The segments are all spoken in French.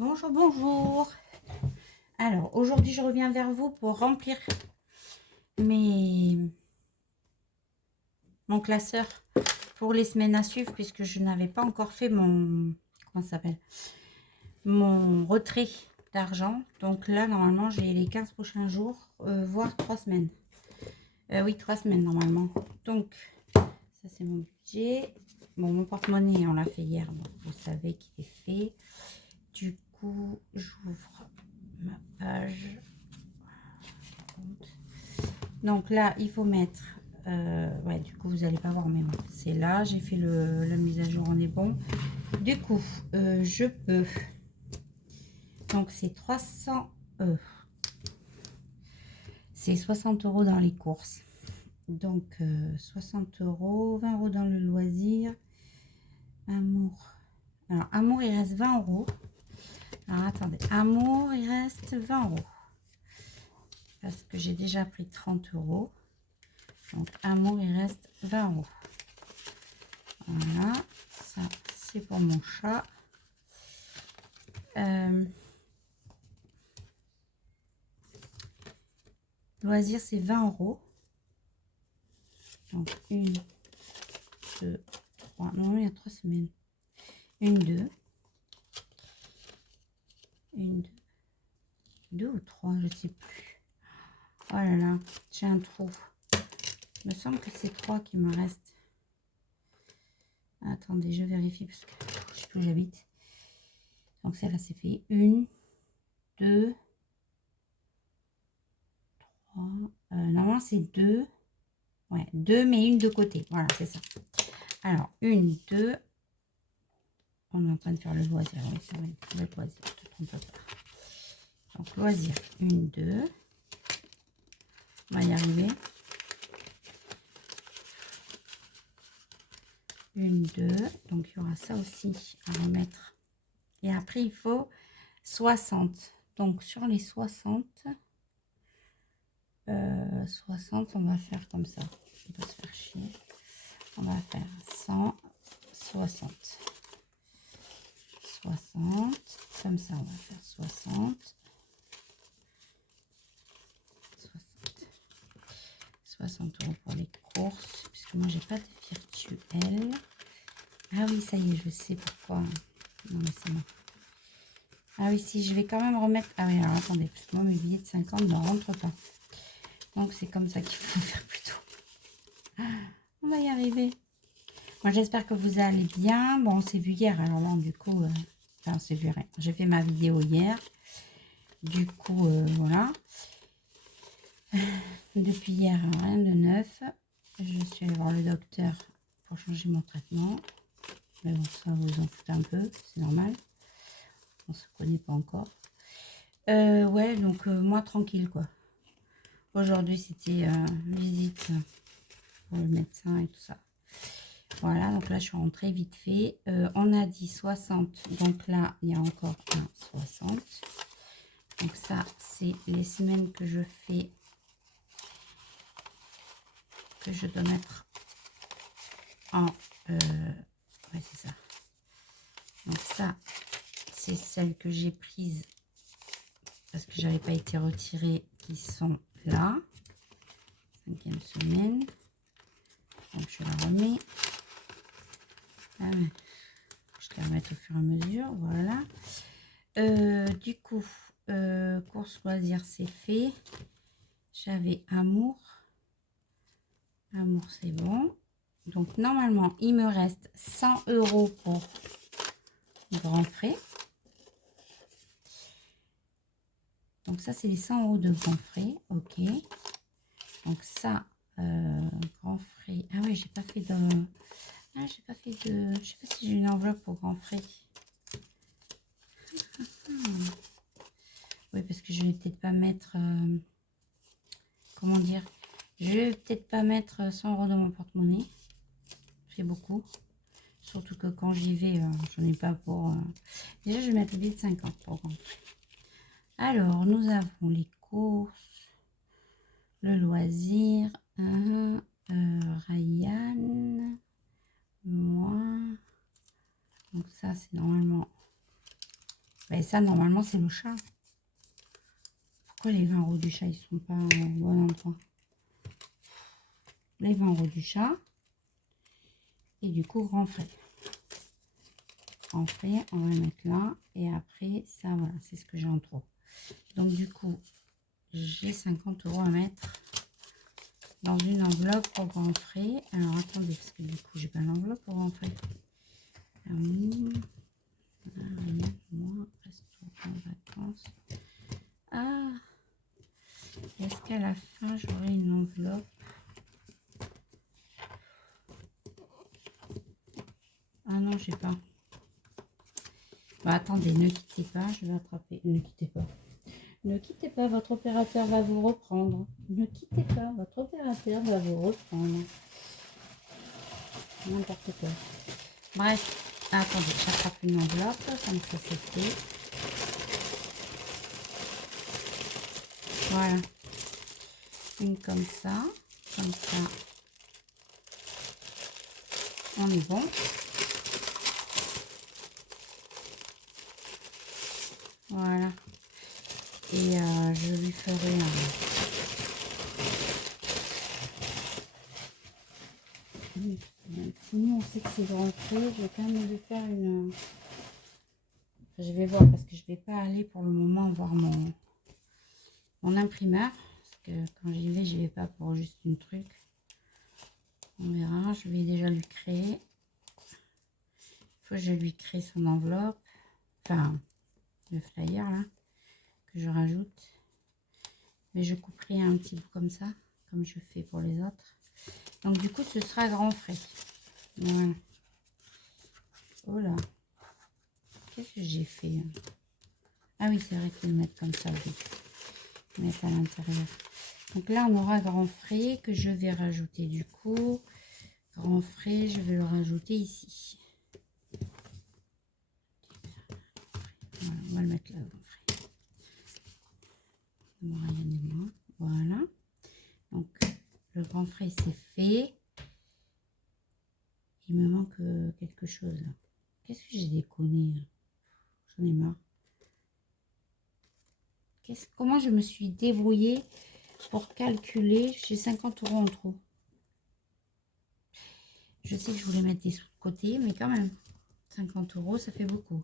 Bonjour, bonjour. Alors, aujourd'hui, je reviens vers vous pour remplir mon classeur pour les semaines à suivre, puisque je n'avais pas encore fait mon, comment ça s'appelle, mon retrait d'argent. Donc là, normalement, j'ai les 15 prochains jours, voire 3 semaines. Oui, 3 semaines normalement. Donc, ça, c'est mon budget. Bon, mon porte-monnaie, on l'a fait hier, donc vous savez qu'il est fait. Du coup, j'ouvre ma page. Donc là, il faut mettre... ouais, du coup, vous n'allez pas voir, mais bon, c'est là. J'ai fait la mise à jour, on est bon. Du coup, je peux... Donc, c'est 300... c'est 60 € dans les courses. Donc, 60 €, 20 € dans le loisir. Amour. Alors, Amour, il reste 20 €. Alors, attendez. Amour, il reste 20 €. Parce que j'ai déjà pris 30 €. Donc, Amour, il reste 20 €. Voilà. Ça, c'est pour mon chat. Loisir, c'est 20 €. Donc, 1, 2, 3. Non, il y a 3 semaines. 1, 2. 1, 2 ou 3, je ne sais plus. Oh là là, j'ai un trou. Il me semble que c'est 3 qui me restent. Attendez, je vérifie parce que je sais plus où j'habite. Donc, celle-là, c'est fait. 1, 2, 3. Normalement, c'est 2. Ouais, 2, mais une de côté. Voilà, c'est ça. Alors, 1, 2. On est en train de faire le loisir. Oui, ça va être le loisir. Je te trompe pas. Donc, loisir, 1, 2. On va y arriver. 1, 2. Donc, il y aura ça aussi à remettre. Et après, il faut 60. Donc, sur les 60, 60, on va faire comme ça. On va se faire chier. On va faire 100, 60. 60. Comme ça, on va faire 60. 60 € pour les courses, puisque moi j'ai pas de virtuel. Ah oui, ça y est, je sais pourquoi. Non mais c'est bon. Ah oui, si, je vais quand même remettre... Ah oui, alors attendez, parce que moi mes billets de 50 ne rentrent pas. Donc c'est comme ça qu'il faut faire plutôt. On va y arriver. Moi j'espère que vous allez bien. Bon, on s'est vu hier, alors là du coup... Enfin, on s'est vu rien. J'ai fait ma vidéo hier. Du coup, voilà. Depuis hier, rien de neuf. Je suis allée voir le docteur pour changer mon traitement. Mais bon, ça vous en foutez un peu, c'est normal. On se connaît pas encore. Ouais, donc moi tranquille quoi. Aujourd'hui c'était visite pour le médecin et tout ça. Voilà, donc là je suis rentrée vite fait. On a dit 60, donc là il y a encore un 60. Donc ça c'est les semaines que je fais, que je dois mettre en... ouais, c'est ça. Donc ça, c'est celles que j'ai prises parce que j'avais pas été retirée, qui sont là. 5e semaine. Donc je la remets. Ah ouais. Je vais la remettre au fur et à mesure. Voilà. Du coup, course loisir, c'est fait. J'avais amour. Amour, c'est bon. Donc normalement, il me reste 100 € pour grand frais. Donc ça, c'est les 100 € de grand frais. Ok. Donc ça, grand frais. Ah oui, j'ai pas fait de... Ah, j'ai pas fait de... Je sais pas si j'ai une enveloppe pour grand frais. Oui, parce que je vais peut-être pas mettre... comment dire? Je vais peut-être pas mettre 100 € dans mon porte-monnaie. C'est beaucoup. Surtout que quand j'y vais, j'en ai pas pour... Déjà, je vais mettre le billet de 50 pour grand frais. Alors, nous avons les courses, le loisir, Ryan, moi. Donc ça, c'est normalement Ben, ça, normalement, c'est le chat. Pourquoi les 20 € du chat, ils sont pas au bon endroit? Les 20 € du chat. Et du coup, grand frais. Grand frais, on va le mettre là. Et après, ça, voilà, c'est ce que j'ai en trop. Donc, du coup, j'ai 50 € à mettre dans une enveloppe pour grand frais. Alors, attendez, parce que du coup, j'ai pas l'enveloppe pour grand frais. Moi, restaurant en vacances. Ah, est-ce qu'à la fin, j'aurai une enveloppe? Ah non, je sais pas. Bah, attendez, ne quittez pas, je vais attraper. Ne quittez pas. Ne quittez pas, votre opérateur va vous reprendre. Ne quittez pas, votre opérateur va vous reprendre. N'importe quoi. Bref, attendez, j'attrape une enveloppe, comme ça c'est fait. Voilà. Une comme ça, on est bon. Voilà. Et je lui ferai un... Sinon, on sait que c'est grand frais. Je vais quand même lui faire une... Enfin, je vais voir parce que je vais pas aller pour le moment voir mon imprimeur. Parce que quand j'y vais pas pour juste une truc. On verra. Je vais déjà lui créer. Il faut que je lui crée son enveloppe. Enfin, le flyer là. Que je rajoute. Mais je couperai un petit bout comme ça. Comme je fais pour les autres. Donc du coup, ce sera grand frais. Voilà. Oh là. Qu'est-ce que j'ai fait? Ah oui, c'est vrai que le mettre comme ça, oui. Mettre à l'intérieur. Donc là, on aura grand frais que je vais rajouter du coup. Grand frais, je vais le rajouter ici. Voilà, on va le mettre là, grand frais. Voilà. Donc, le grand frais, c'est fait. Il me manque quelque chose là. Qu'est-ce que j'ai déconné? J'en ai marre. Comment je me suis débrouillée pour calculer? J'ai 50 € en trop. Je sais que je voulais mettre des sous de côté, mais quand même, 50 €, ça fait beaucoup.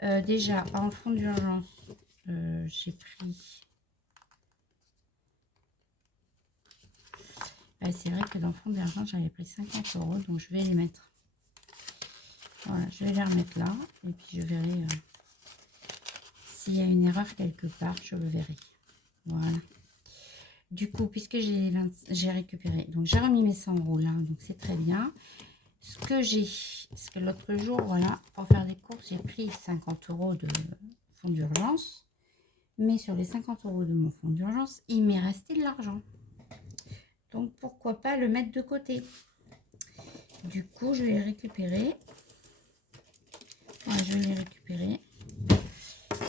Déjà, en fonds d'urgence, j'ai pris... c'est vrai que dans le fonds d'urgence, j'avais pris 50 €, donc je vais les mettre. Voilà, je vais les remettre là, et puis je verrai s'il y a une erreur quelque part, je le verrai. Voilà. Du coup, puisque j'ai récupéré, donc j'ai remis mes 100 € là, donc c'est très bien. Ce que l'autre jour, voilà, pour faire des courses, j'ai pris 50 € de fonds d'urgence. Mais sur les 50 € de mon fonds d'urgence, il m'est resté de l'argent. Donc, pourquoi pas le mettre de côté? Du coup, je vais les récupérer. Voilà, je vais les récupérer.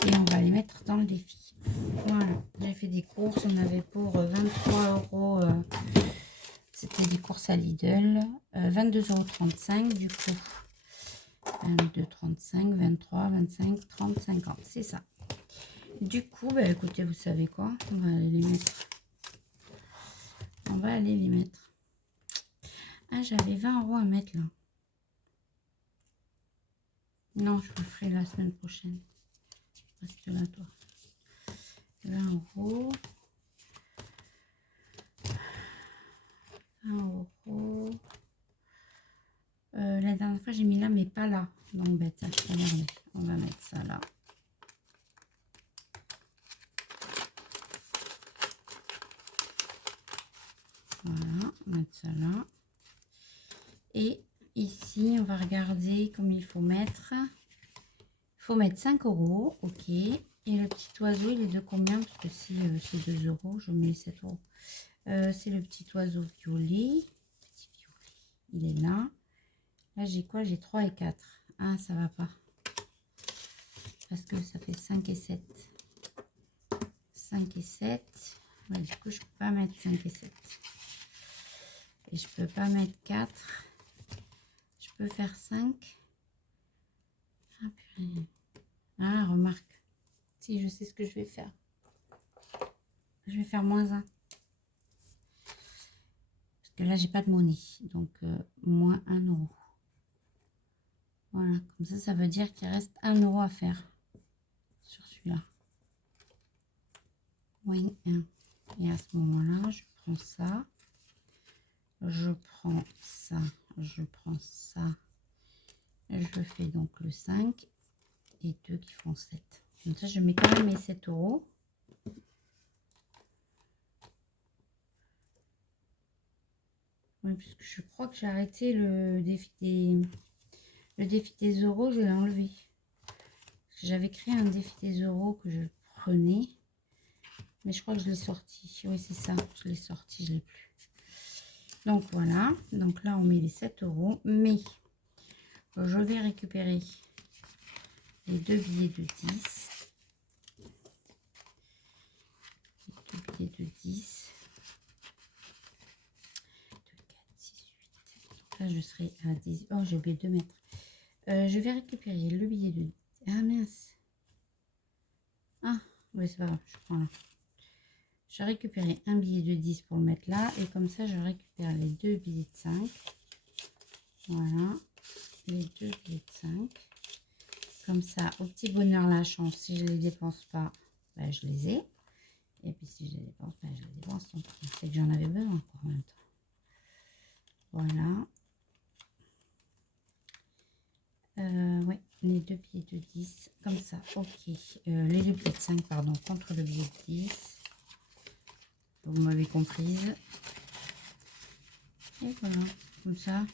Et on va les mettre dans le défi. Voilà, j'ai fait des courses. On avait pour 23 €. C'était des courses à Lidl. 22,35 € du coup. 22,35, 23, 25, 30, 50. C'est ça. Du coup, bah, écoutez, vous savez quoi? On va aller les mettre. On va aller les mettre. Ah, j'avais 20 € à mettre là. Non, je le ferai la semaine prochaine. Reste là, toi. 20 €. 20 €. La dernière fois, j'ai mis là, mais pas là. Donc, bête, regardez. On va mettre ça là. Voilà, on va mettre ça là. Et ici, on va regarder comme il faut mettre. Il faut mettre 5 €, ok. Et le petit oiseau, il est de combien? Parce que si c'est 2 €, je mets 7 €. C'est le petit oiseau violet. Petit violet, il est là. Là, j'ai quoi? J'ai 3 et 4. Ah, ça va pas. Parce que ça fait 5 et 7. 5 et 7. Ouais, du coup, je peux pas mettre 5 et 7. Et je peux pas mettre 4. Je peux faire 5. Ah, purée. Ah, remarque. si, je sais ce que je vais faire. Je vais faire moins 1. Parce que là, j'ai pas de monnaie. Donc, moins 1 euro. Voilà, comme ça veut dire qu'il reste 1 euro à faire sur celui-là. Moins 1. Et à ce moment-là, je prends ça. Je prends ça. Je prends ça. Je fais donc le 5 et 2 qui font 7. Comme ça, je mets quand même mes 7 euros. Oui, puisque je crois que j'ai arrêté le défi des euros, je l'ai enlevé. J'avais créé un défi des euros que je prenais. Mais je crois que je l'ai sorti. Oui, c'est ça. Je l'ai sorti, je l'ai plus. Donc voilà. Donc là, on met les 7 euros. Mais je vais récupérer les 2 billets de 10. Les 2 billets de 10. 2, 4, 6, 8. Donc là, je serai à 10. Oh, j'ai oublié de mettre. Je vais récupérer le billet de... Ah mince. Ah, oui, c'est pas grave. Je prends là. Je récupérer un billet de 10 pour le mettre là. Et comme ça, je récupère les 2 billets de 5. Voilà. Les 2 billets de 5. Comme ça, au petit bonheur la chance. Si je ne les dépense pas, ben, je les ai. Et puis si je les dépense, ben, je les dépense. C'est que j'en avais besoin encore en même temps. Voilà. Ouais, les 2 billets de 10. Comme ça, ok. Les 2 billets de 5, pardon, contre le billet de 10. Vous m'avez comprise. Et voilà, comme ça,